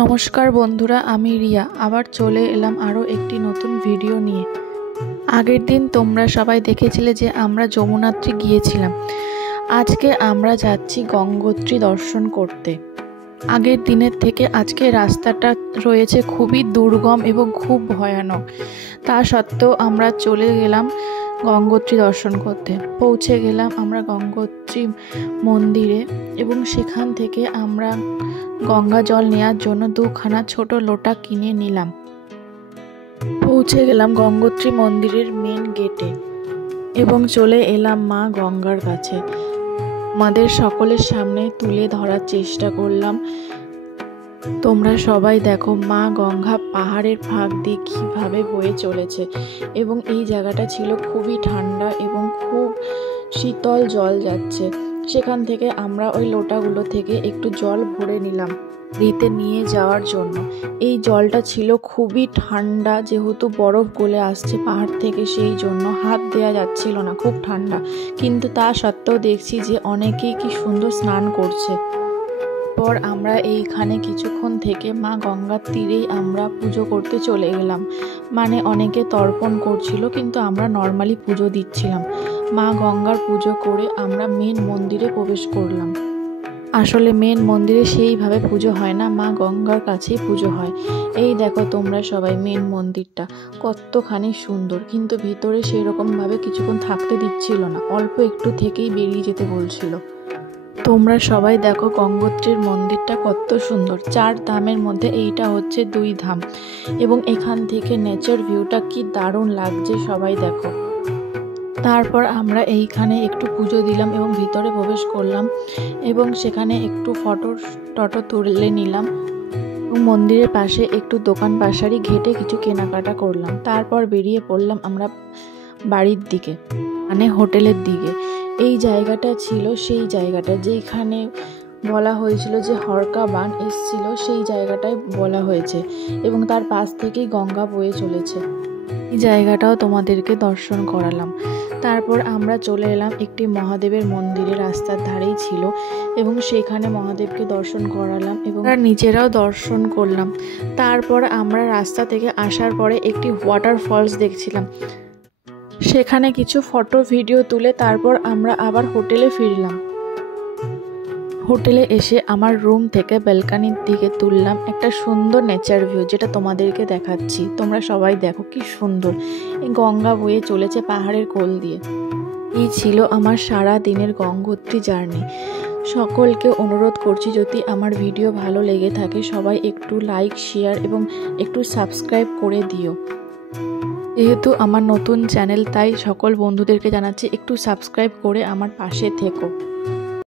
নমস্কার বন্ধুরা, আমি রিয়া আবার চলে এলাম আরও একটি নতুন ভিডিও নিয়ে। আগের দিন তোমরা সবাই দেখেছিলে যে আমরা যমুনাত্রী গিয়েছিলাম। আজকে আমরা যাচ্ছি গঙ্গোত্রী দর্শন করতে। আগের দিনের থেকে আজকে রাস্তাটা রয়েছে খুবই দুর্গম এবং খুব ভয়ানক। তা সত্ত্বেও আমরা চলে গেলাম গঙ্গোত্রী দর্শন করতে। পৌঁছে গেলাম আমরা গঙ্গোত্রী মন্দিরে এবং সেখান থেকে আমরা গঙ্গা জল নেওয়ার জন্য দুখানা ছোট লোটা কিনে নিলাম। পৌঁছে গেলাম গঙ্গোত্রী মন্দিরের মেন গেটে এবং চলে এলাম মা গঙ্গার কাছে। আমাদের সকলের সামনে তুলে ধরার চেষ্টা করলাম। তোমরা সবাই দেখো মা গঙ্গা পাহাড়ের ফাঁক দিয়ে কীভাবে বয়ে চলেছে এবং এই জায়গাটা ছিল খুবই ঠান্ডা এবং খুব শীতল জল যাচ্ছে। সেখান থেকে আমরা ওই লোটাগুলো থেকে একটু জল ভরে নিলাম দিতে নিয়ে যাওয়ার জন্য। এই জলটা ছিল খুবই ঠান্ডা, যেহেতু বরফ গলে আসছে পাহাড় থেকে, সেই জন্য হাত দেওয়া যাচ্ছিল না, খুব ঠান্ডা। কিন্তু তা সত্ত্বেও দেখছি যে অনেকেই কি সুন্দর স্নান করছে। পর আমরা এইখানে কিছুক্ষণ থেকে মা গঙ্গার তীরেই আমরা পুজো করতে চলে গেলাম। মানে অনেকে তর্পণ করছিল, কিন্তু আমরা নর্মালি পুজো দিচ্ছিলাম। মা গঙ্গার পুজো করে আমরা মেন মন্দিরে প্রবেশ করলাম। আসলে মেন মন্দিরে সেইভাবে পুজো হয় না, মা গঙ্গার কাছেই পুজো হয়। এই দেখো তোমরা সবাই মেন মন্দিরটা কতখানি সুন্দর, কিন্তু ভিতরে সেই রকমভাবে কিছুক্ষণ থাকতে দিচ্ছিল না, অল্প একটু থেকেই বেরিয়ে যেতে বলছিল। তোমরা সবাই দেখো গঙ্গোত্রীর মন্দিরটা কত সুন্দর। 4 ধামের মধ্যে এইটা হচ্ছে 2 ধাম এবং এখান থেকে নেচার ভিউটা কি দারুণ লাগছে, সবাই দেখো। তারপর আমরা এইখানে একটু পুজো দিলাম এবং ভিতরে প্রবেশ করলাম এবং সেখানে একটু ফটো তুলে নিলাম এবং মন্দিরের পাশে একটু দোকান পাশারি ঘেটে কিছু কেনাকাটা করলাম। তারপর বেরিয়ে পড়লাম আমরা বাড়ির দিকে, মানে হোটেলের দিকে। এই জায়গাটা ছিল সেই জায়গাটা যেখানে বলা হয়েছিল যে হরকা বান এসছিল, সেই জায়গাটায় বলা হয়েছে এবং তার পাশ থেকেই গঙ্গা বয়ে চলেছে। এই জায়গাটাও তোমাদেরকে দর্শন করালাম। তারপর আমরা চলে এলাম একটি মহাদেবের মন্দিরে, রাস্তার ধারেই ছিল এবং সেখানে মহাদেবকে দর্শন করালাম এবং নিজেরাও দর্শন করলাম। তারপর আমরা রাস্তা থেকে আসার পরে একটি ওয়াটারফলস দেখছিলাম, সেখানে কিছু ফটো ভিডিও তুলে তারপর আমরা আবার হোটেলে ফিরলাম। হোটেলে এসে আমার রুম থেকে ব্যালকনির দিকে তুললাম একটা সুন্দর নেচার ভিউ, যেটা তোমাদেরকে দেখাচ্ছি। তোমরা সবাই দেখো কি সুন্দর এই গঙ্গা বয়ে চলেছে পাহাড়ের কোল দিয়ে। এই ছিল আমার সারা দিনের গঙ্গোত্রী জার্নি। সকলকে অনুরোধ করছি, যদি আমার ভিডিও ভালো লেগে থাকে সবাই একটু লাইক, শেয়ার এবং একটু সাবস্ক্রাইব করে দিও। যেহেতু আমার নতুন চ্যানেল, তাই সকল বন্ধুদেরকে জানাচ্ছি একটু সাবস্ক্রাইব করে আমার পাশে থেকো।